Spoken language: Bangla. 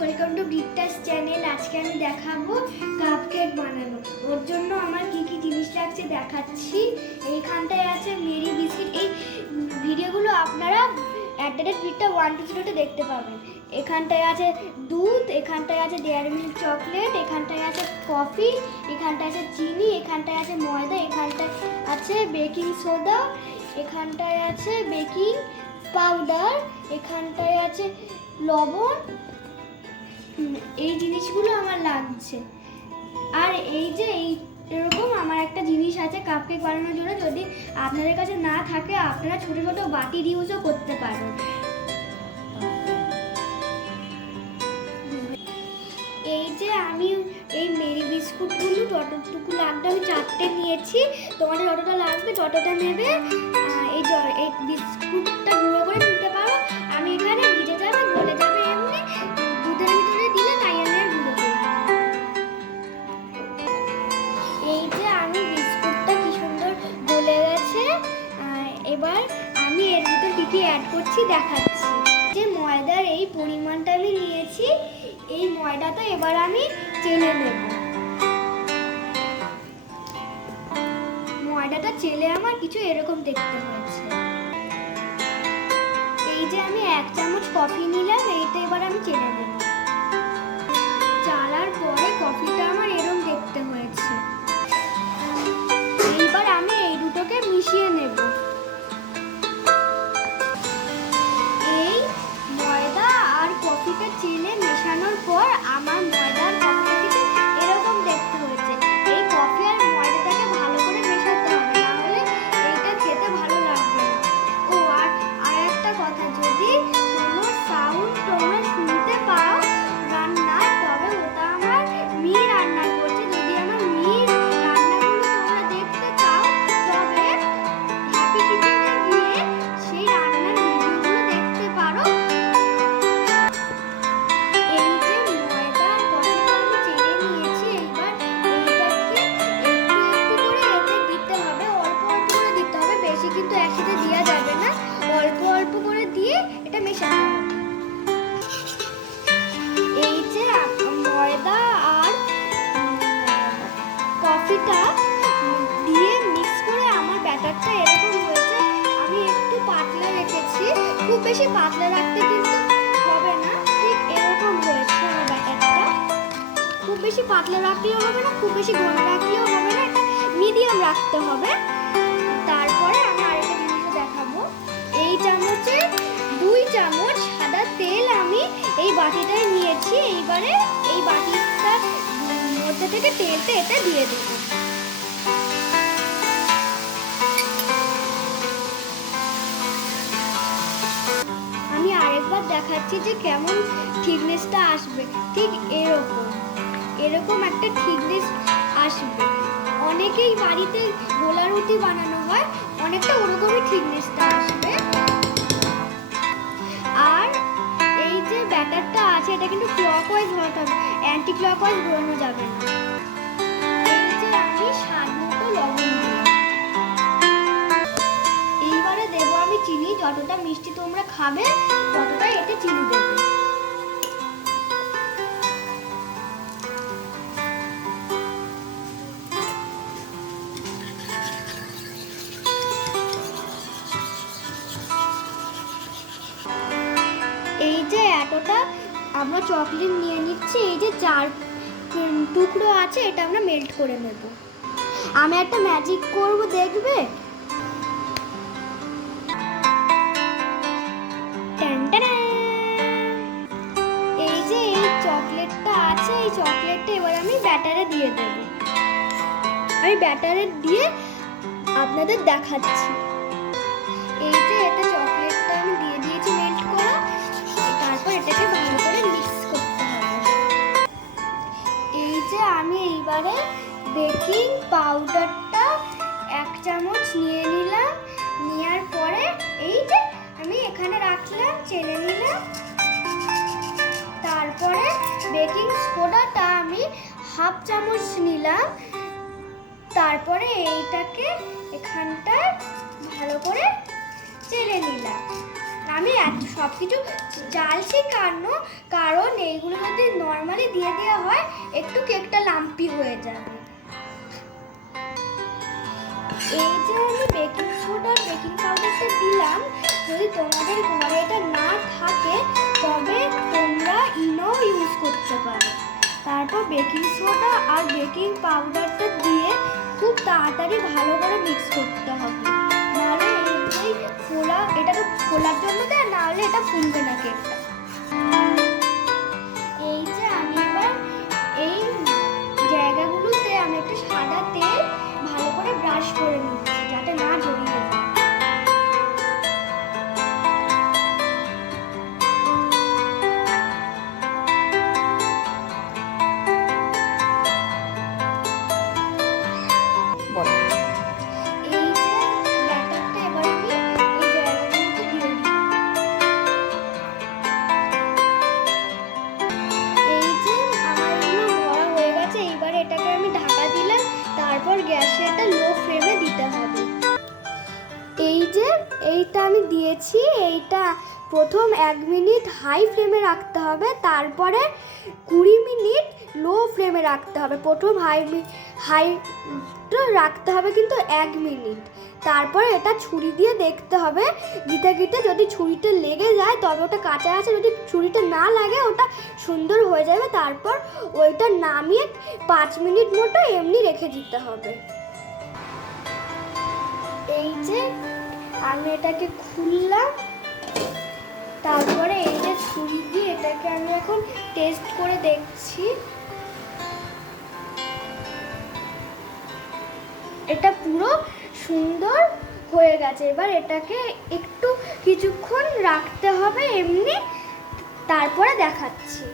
Welcome to ব্রিটাস channel. আজকে আমি দেখাবো কাপকেক বানানো। ওর জন্য আমার কি কি জিনিস লাগছে দেখাচ্ছি। এইখানটায় আছে মেরি বিস্কিট। এই ভিডিওগুলো আপনারা @BRITA 120তে দেখতে পাবেন। এখানটায় আছে দুধ, এখানটায় আছে ডেয়ারি মিল্ক চকলেট, এখানটায় আছে কফি, এখানটায় আছে চিনি, এখানটায় আছে ময়দা, এখানটায় আছে বেকিং সোডা, এখানটায় আছে বেকিং পাউডার, এখানটায় আছে লবণ। এই জিনিসগুলো আমার লাগছে। আর এই যে এরকম আমার একটা জিনিস আছে কাপকেক বানানোর জন্য। যদি আপনাদের কাছে না থাকে আপনারা ছোট ছোট বাটির ইউজও করতে পারেন। এই যে আমি এই মেরি বিস্কুটগুলো যতটুকু লাগবে আমি 4টে নিয়েছি। তোমাদের যতটা লাগবে ততটা নেবে। এই বিস্কুটটা গুঁড়ো করে নিতে পারো। আমি এখানে ভিজে যাবে, গলে যাবে, এমনি দুধের ভিতরে দিলে তাই আমি আর গুঁড়ো করি। এই যে আমি বিস্কুটটা কি সুন্দর গলে গেছে। এবার আমি এর ভিতর কি কি অ্যাড করছি দেখাচ্ছি। যে ময়দার এই পরিমাণটা আমি নিয়েছি, এই ময়দাটা এবার আমি চেলে নেব। ময়দাটা চেলে আমার কিছু এরকম দেখতে হয়েছে। এই যে আমি 1 চামচ কফি নিলাম, এইটা এবার আমি চেলে নেব। চালার পরে কফিটা আমার এরকম দেখতে হয়েছে। এইবার আমি এই দুটোকে মিশিয়ে নেব। এই ময়দা আর কফিটা চেলে মেশানোর পর আমার ময়দা আর কফিটা এরকম দেখতে হয়েছে। এই কফি আর ময়দাটাকে ভালো করে মেশাতে হবে, না হলে এইটা খেতে ভালো লাগবে না। ও আর একটা কথা, যদি কোনো সাউন্ড তোমরা শুনতে পাও রান্নার, তবে ওটা আমার মেয়ে রান্না করছে। যদি আমার মেয়ের রান্নাগুলো তোমরা দেখতে চাও তবে হ্যাপি কিচেনে গিয়ে সেই রান্নার ভিডিওগুলো দেখতে পারো। এই যে ময়দা আর কফিটা আমি চেলে নিয়েছি, এইবার এইটাকে একটু একটু করে এতে দিতে হবে। অল্প অল্প করে দিতে হবে, বেশি কিন্তু একসাথে দেওয়া যাবে না। অল্প অল্প করে দিয়ে এটা মেশাতে হবে। এই যে ময়দা আর কফিটা দিয়ে মিক্স করে আমার ব্যাটারটা এরকম হয়েছে। আমি একটু পাতলা রেখেছি, খুব বেশি পাতলা রাখতে কিন্তু হবে না। ঠিক এরকম হয়েছে আমার ব্যাটারটা। খুব বেশি পাতলা রাখলেও হবে না, খুব বেশি ঘন রাখলেও হবে না, এটা মিডিয়াম রাখতে হবে। তারপরে আমি আরেকটা জিনিস দেখাবো। এই চামচে 2 চামচ সাদা তেল আমি এই বাটিটায় নিয়েছি। এইবারে এই বাটিটার মধ্যে থেকে তেলটা এটা দিয়ে দেবো। আমি আরেকবার দেখাচ্ছি যে কেমন থিকনেসটা আসবে। ঠিক এরকম একটা থিকনেস আসবে। অনেকেই বাড়িতে গোলা রুটি বানানো হয়, অনেকটা ওরকমই থিকনেসটা আসবে। আর এই যে ব্যাটারটা আছে এটা কিন্তু ক্লকওয়াইজ ঘোরাতে হবে, অ্যান্টি ক্লকওয়াইজ ঘোরানো যাবে না। এই যে আমি স্বাদ মতো লবণ দিলাম। এইবারে দেবো আমি চিনি। যতটা মিষ্টি তোমরা খাবে ততটাই এতে চিনি দেবে। এই যে এতটা আমরা চকলেট নিয়ে নিচ্ছি। এই যে 4 টুকরো আছে, এটা আমরা মেল্ট করে নেব। আমি একটা ম্যাজিক করব, দেখবে। এই যে এই চকলেটটা আছে, এই চকলেটটা এবার আমি ব্যাটারে দিয়ে দেব। আমি ব্যাটারে দিয়ে আপনাদের দেখাচ্ছি। এই যে এটা চকলেটটা আমি দিয়ে দিয়েছি মেল্ট করা। তারপর এটাকে ভালো করে মিক্স করতে হবে। এই যে আমি এইবারে বেকিং পাউডারটা 1 চামচ নিয়ে নিলাম। নেওয়ার পরে এই যে আমি এখানে রাখলাম, চেলে নিলাম। তারপরে বেকিং সোডাটা আমি 1/2 চামচ নিলাম। তারপরে এইটাকে এখানটায় ভালো করে চেলে নিলাম। আমি সব কিছু চালছি কারণ এইগুলো যদি নর্মালি দিয়ে দেওয়া হয় একটু কেকটা লাম্পি হয়ে যাবে। এই যে আমি বেকিং সোডা আর বেকিং পাউডারটা দিলাম, যদি তোমাদের ঘরে এটা না থাকে তবে তোমরা ইনো ইউজ করতে পারো। তারপর বেকিং সোডা আর বেকিং পাউডারটা দিয়ে খুব তাড়াতাড়ি ভালো করে মিক্স করতে হবে, নাহলে এটা তো ফোলার জন্য দেয়, নাহলে এটা ফুলবে না কেকটা। এই যে আমি এবার এই জায়গাগুলোতে আমি একটা সাদা তেল ভালো করে ব্রাশ করে নিচ্ছি যাতে না জড়িয়ে যায়। গ্যাসে এটা লো ফ্লেমে দিতে হবে। এই যে এইটা আমি দিয়েছি, এইটা প্রথম 1 মিনিট হাই ফ্লেমে রাখতে হবে, তারপরে 20 মিনিট লো ফ্লেমে রাখতে হবে। প্রথম হাই রাখতে হবে কিন্তু 1 মিনিট, তারপরে এটা ছুরি দিয়ে দেখতে হবে গিতে যদি ছুরিতে লেগে যায় তবে ওটা কাঁচা আছে, যদি ছুরিতে না লাগে ওটা সুন্দর হয়ে যাবে। তারপর ওইটা নামিয়ে 5 মিনিট মতো এমনি রেখে দিতে হবে। এই যে আমি এটাকে খুললাম, তারপরে এই যে ছুরি দিয়ে এটাকে আমি এখন টেস্ট করে দেখছি। এটা পুরো সুন্দর হয়ে গেছে। এবার এটাকে একটু কিছুক্ষণ রাখতে হবে এমনি, তারপরে দেখাচ্ছি।